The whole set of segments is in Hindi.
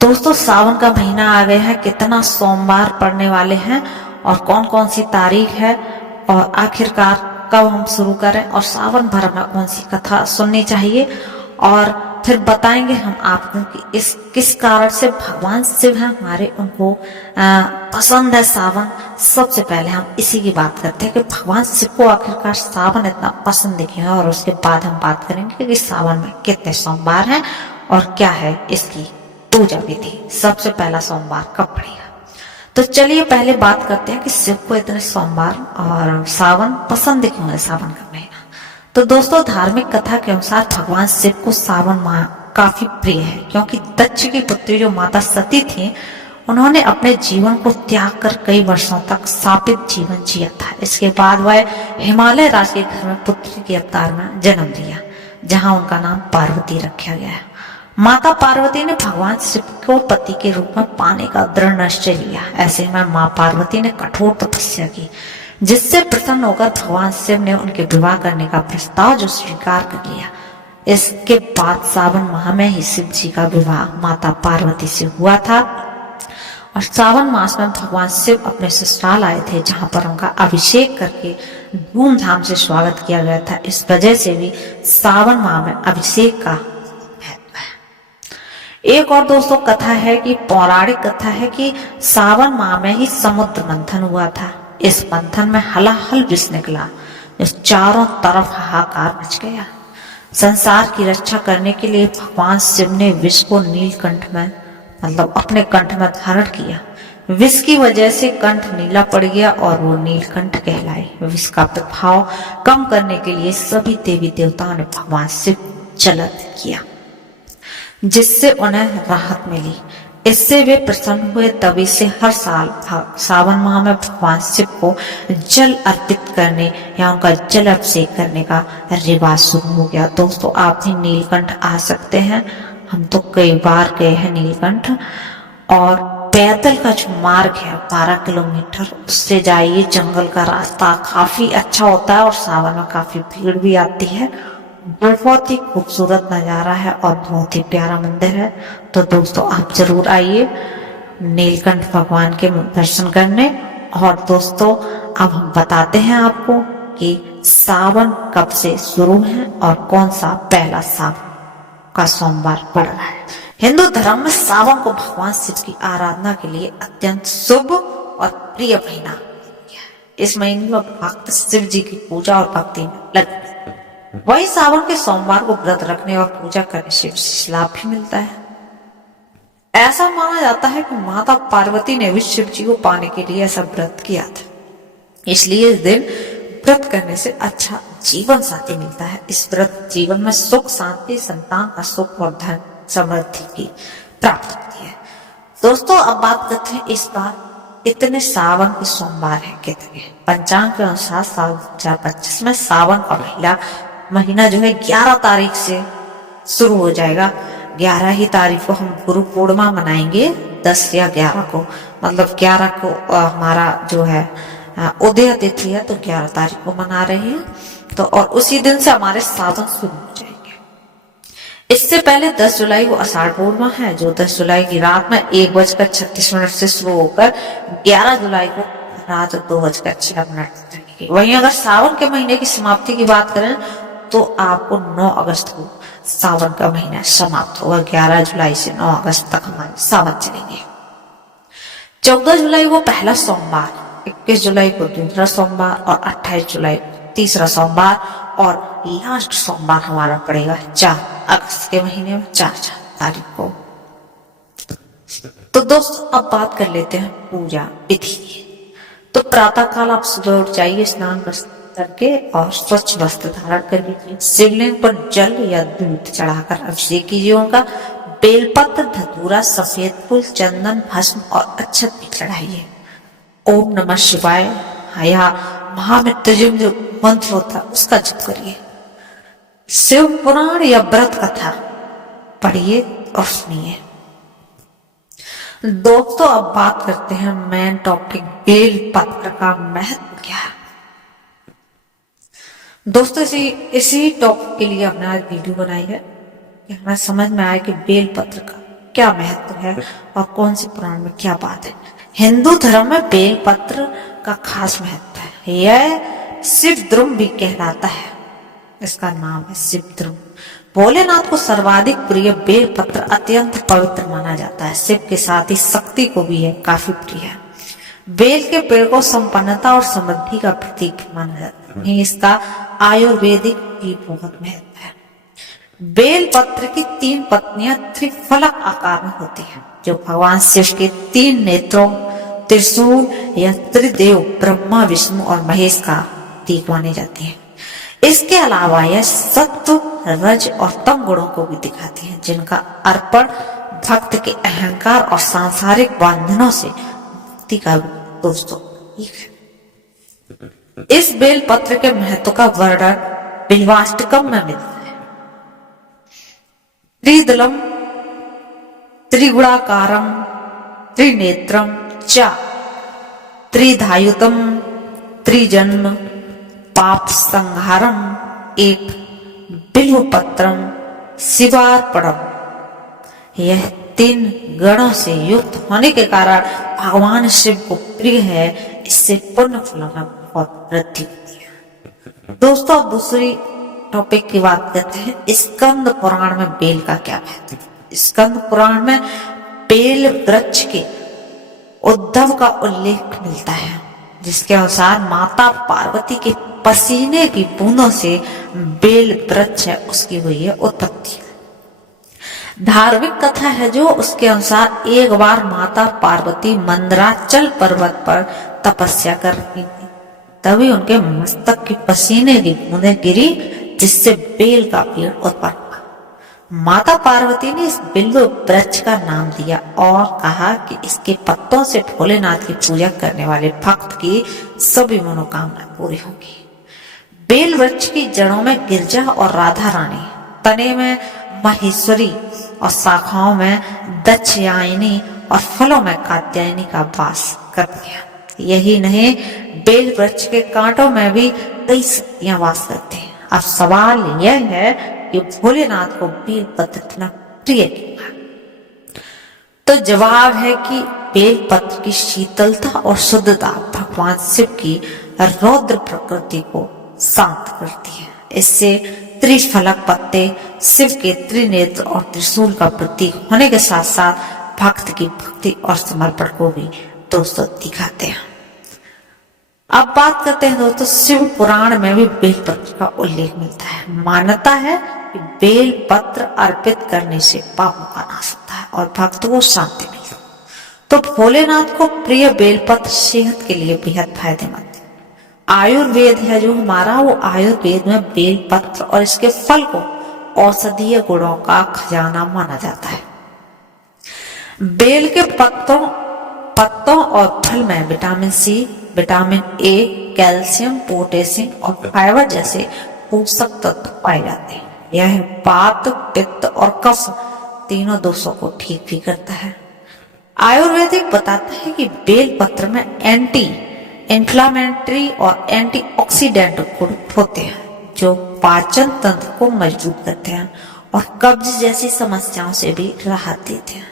दोस्तों सावन का महीना आ गया है। कितना सोमवार पड़ने वाले हैं और कौन कौन सी तारीख है और आखिरकार कब हम शुरू करें और सावन भर में कौन सी कथा सुननी चाहिए और फिर बताएंगे हम आपको कि इस किस कारण से भगवान शिव हैं हमारे, उनको पसंद है सावन। सबसे पहले हम इसी की बात करते हैं कि भगवान शिव को आखिरकार सावन इतना पसंद क्यों है, और उसके बाद हम बात करेंगे कि सावन में कितने सोमवार हैं और क्या है इसकी पूजा विधि। सबसे पहला सोमवार कब पड़ेगा, तो चलिए पहले बात करते हैं कि शिव को इतने सोमवार और सावन पसंद क्यों है, सावन का महीना। तो दोस्तों धार्मिक कथा के अनुसार भगवान शिव को सावन माह काफी प्रिय है, क्योंकि दक्ष की पुत्री जो माता सती थी, उन्होंने अपने जीवन को त्याग कर कई वर्षों तक शापित जीवन जिया था। इसके बाद वह हिमालय राज के घर में पुत्री के अवतार में जन्म लिया, जहां उनका नाम पार्वती रखा गया है। माता पार्वती ने भगवान शिव को पति के रूप में पाने का दृढ़ निश्चय लिया। ऐसे में माँ पार्वती ने कठोर तपस्या की, जिससे प्रसन्न होकर भगवान शिव ने उनके विवाह करने का प्रस्ताव जो स्वीकार कर लिया। इसके बाद सावन माह में ही शिव जी का विवाह माता पार्वती से हुआ था और सावन मास में भगवान शिव अपने ससुराल आए थे, जहां पर उनका अभिषेक करके धूमधाम से स्वागत किया गया था। इस वजह से भी सावन माह में अभिषेक का एक और दोस्तों कथा है कि पौराणिक कथा है कि सावन माह में ही समुद्र मंथन हुआ था। इस मंथन में हलाहल विष निकला, इस चारों तरफ हाहाकार मच गया। संसार की रक्षा करने के लिए भगवान शिव ने विष को नीलकंठ में मतलब अपने कंठ में धारण किया। विष की वजह से कंठ नीला पड़ गया और वो नीलकंठ कहलाए। विष का प्रभाव कम करने के लिए सभी देवी देवताओं ने भगवान शिव जल किया, जिससे उन्हें राहत मिली। इससे वे प्रसन्न हुए। तभी से हर साल सावन माह में भगवान शिव को जल अर्पित करने या उनका जल अभिषेक करने का रिवाज शुरू हो गया। दोस्तों आप भी नीलकंठ आ सकते हैं, हम तो कई बार गए हैं नीलकंठ। और पैदल का जो मार्ग है 12 किलोमीटर, उससे जाइए। जंगल का रास्ता काफी अच्छा होता है और सावन में काफी भीड़ भी आती है। बहुत ही खूबसूरत नज़ारा है और बहुत ही प्यारा मंदिर है। तो दोस्तों आप जरूर आइए नीलकंठ भगवान के दर्शन करने। और दोस्तों अब हम बताते हैं आपको कि सावन कब से शुरू है और कौन सा पहला सावन का सोमवार पड़ रहा है। हिंदू धर्म में सावन को भगवान शिव की आराधना के लिए अत्यंत शुभ और प्रिय महीना है। इस महीने में भक्त शिव जी की पूजा और भक्ति में लगे। वही सावन के सोमवार को व्रत रखने और पूजा करने से विशेष लाभ भी मिलता है। ऐसा माना जाता है कि माता पार्वती ने भी शिव जी को पाने के लिए ऐसा व्रत किया था, इसलिए इस दिन व्रत करने से अच्छा जीवन साथी मिलता है। इस व्रत जीवन में सुख शांति, संतान का सुख और धन समृद्धि की प्राप्त होती है। दोस्तों अब बात करते हैं इस बार इतने सावन के सोमवार है कितने। पंचांग के अनुसार साल 2025 में सावन का महीना जो है 11 तारीख से शुरू हो जाएगा। 11 ही तारीख को हम गुरु पूर्णिमा मनाएंगे, 10 या 11 को, मतलब 11 को हमारा जो है उदय तिथि है, तो 11 तारीख को मना रहे हैं। तो और उसी दिन से हमारे सावन शुरू हो जाएंगे। इससे पहले 10 जुलाई को आषाढ़ पूर्णिमा है, जो 10 जुलाई की रात में 1:36 से शुरू होकर 11 जुलाई को रात 2:06 वहीं अगर सावन के महीने की समाप्ति की बात करें तो आपको 9 अगस्त को सावन का महीना समाप्त होगा। 11 जुलाई से 9 अगस्त तक हमारे सावन चलेंगे। 14 जुलाई को पहला सोमवार, 21 जुलाई को दूसरा सोमवार और 28 जुलाई को तीसरा सोमवार और लास्ट सोमवार हमारा पड़ेगा 4 अगस्त के महीने में 4 तारीख को। तो दोस्तों अब बात कर लेते हैं पूजा विधि की। तो प्रातः काल आप सुबह उठ जाइए, स्नान करके और स्वच्छ वस्त्र धारण कर लीजिए। शिवलिंग पर जल या दूध चढ़ाकर अभिषेक कीजिए। उनका बेलपत्र, धतूरा, सफेद फूल, चंदन, भस्म और अक्षत भी चढ़ाइए। ओम नमः शिवाय या महामृत्युंजय जो मंत्र होता है उसका जप करिए। शिव पुराण या व्रत कथा पढ़िए और सुनिए। दोस्तों अब बात करते हैं मेन टॉपिक, बेल पत्र का महत्व क्या है। दोस्तों इसी टॉपिक के लिए हमने आज वीडियो बनाई है कि हमें समझ में आए कि बेल पत्र का क्या महत्व है और कौन से पुराण में क्या बात है। हिंदू धर्म में बेलपत्र का खास महत्व है। यह शिवद्रुम भी कहलाता है, इसका नाम है शिवद्रुम। भोलेनाथ को सर्वाधिक प्रिय बेलपत्र अत्यंत पवित्र माना जाता है। शिव के साथ ही शक्ति को भी यह काफी प्रिय है। बेल के पेड़ को संपन्नता और समृद्धि का प्रतीक माना जाता है। इसका आयुर्वेदिक भी बहुत महत्व है। बेल पत्र की 3 पत्तियां त्रिफलक आकार में होती हैं, जो भगवान शिव के 3 नेत्रों, त्रिशूल या त्रिदेव ब्रह्मा, विष्णु और महेश का प्रतीक मानी जाती है। इसके अलावा यह सत्व, रज और तम गुणों को भी दिखाती है, जिनका अर्पण भक्त के अहंकार और सांसारिक बंधनों से मुक्ति का दोस्तों इस बेल पत्र के महत्व का वर्णन बिल्वाष्टकम में मिलता है। त्रिदलम त्रिगुणाकारम त्रिनेत्रम च त्रिधायुतम त्रिजन्म पाप संहारम एक बिल्व पत्रम शिवार्पणम। यह 3 गणों से युक्त होने के कारण भगवान शिव को प्रिय है। इससे पुण्य फलों में बहुत वृद्धि होती है। दोस्तों दूसरी टॉपिक की बात करते हैं। स्कंद पुराण में बेल का क्या महत्व है। स्कंद पुराण में बेल वृक्ष के उद्भव का उल्लेख मिलता है, जिसके अनुसार माता पार्वती के पसीने की बूंदों से बेल वृक्ष है उसकी हुई है उत्पत्ति। धार्मिक कथा है जो उसके अनुसार एक बार माता पार्वती मंदराचल पर्वत पर तपस्या कर रही थी, तभी उनके मस्तक की पसीने की बूंदें गिरी, जिससे बेल का पेड़ उत्पन्न हुआ। माता पार्वती ने इस बिल्व वृक्ष का नाम दिया और कहा कि इसके पत्तों से भोलेनाथ की पूजा करने वाले भक्त की सभी मनोकामनाएं पूरी होंगी। बेल वृक्ष की जड़ों में गिरजा और राधा रानी, तने में महेश्वरी और शाखाओं में दक्षयायनी और फलों में कात्यायनी का वास करती है। यही नहीं, बेल वृक्ष के कांटों में भी कई शक्तियां वास करती हैं। अब सवाल यह है कि भोलेनाथ को बेल पत्र इतना प्रिय क्यों है। तो जवाब है कि बेल पत्र की शीतलता और शुद्धता भगवान शिव की रौद्र प्रकृति को शांत करती है। इससे त्रिफलक पत्ते शिव के त्रिनेत्र और त्रिशूल का प्रतीक होने के साथ साथ भक्त की भक्ति और समर्पण को भी दोस्तों दिखाते हैं। अब बात करते हैं दोस्तों, शिव पुराण में भी बेल पत्र का उल्लेख मिलता है। मान्यता है कि बेल पत्र अर्पित करने से पापों का नाश होता है और भक्त को शांति मिलती है। तो भोलेनाथ को प्रिय बेल पत्र सेहत के लिए बेहद फायदेमंद है। आयुर्वेद है जो हमारा, वो आयुर्वेद में बेल पत्र और इसके फल को औषधीय गुणों का खजाना माना जाता है। बेल के पत्तों और फल में vitamin C, vitamin A, calcium, potassium और फाइबर जैसे पोषक तत्व पाए जाते हैं। यह वात, पित्त और कफ तीनों दोषों को ठीक भी करता है। आयुर्वेदिक बताता है कि बेल पत्र में एंटी इंफ्लामेटरी और एंटीऑक्सीडेंट गुण होते हैं, जो पाचन तंत्र को मजबूत करते हैं और कब्ज जैसी समस्याओं से भी राहत देते हैं।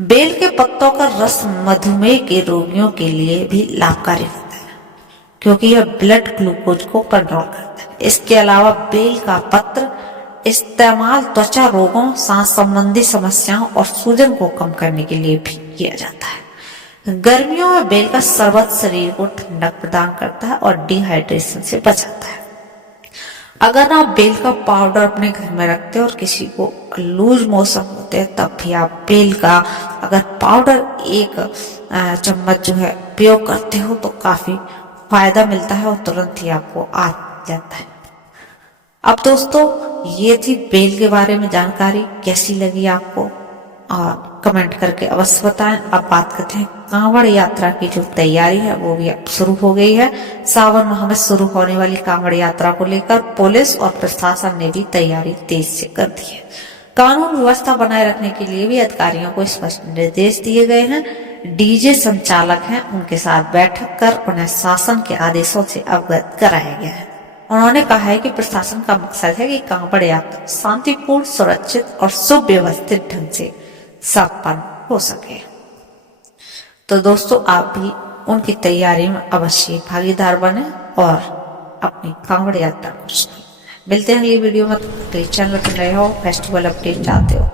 बेल के पत्तों का रस मधुमेह के रोगियों के लिए भी लाभकारी होता है, क्योंकि यह ब्लड ग्लूकोज को कंट्रोल करता है। इसके अलावा बेल का पत्र इस्तेमाल त्वचा रोगों, सांस संबंधी समस्याओं और सूजन को कम करने के लिए भी किया जाता है। गर्मियों में बेल का शरबत शरीर को ठंडक प्रदान करता है और डिहाइड्रेशन से बचाता है। अगर आप बेल का पाउडर अपने घर में रखते हैं और किसी को लूज मोशन होते हैं, तब भी आप बेल का अगर पाउडर 1 चम्मच जो है उपयोग करते हो तो काफी फायदा मिलता है और तुरंत ही आपको आ जाता है। अब दोस्तों ये थी बेल के बारे में जानकारी। कैसी लगी आपको और कमेंट करके अवश्य बताएं। अब बात करते हैं कांवड़ यात्रा की जो तैयारी है वो भी अब शुरू हो गई है। सावन माह में शुरू होने वाली कांवड़ यात्रा को लेकर पुलिस और प्रशासन ने भी तैयारी तेज से कर दी है। कानून व्यवस्था बनाए रखने के लिए भी अधिकारियों को स्पष्ट निर्देश दिए गए हैं। डीजे संचालक हैं, उनके साथ बैठक कर उन्हें शासन के आदेशों से अवगत कराया गया है। उन्होंने कहा है कि प्रशासन का मकसद है कि कांवड़ यात्रा शांतिपूर्ण, सुरक्षित और सुव्यवस्थित ढंग से संपन्न हो सके। तो दोस्तों आप भी उनकी तैयारी में अवश्य भागीदार बने और अपनी कांवड़ यात्रा को सुनें। मिलते हैं अगली वीडियो में। चैनल पर नए हो, फेस्टिवल अपडेट चाहते हो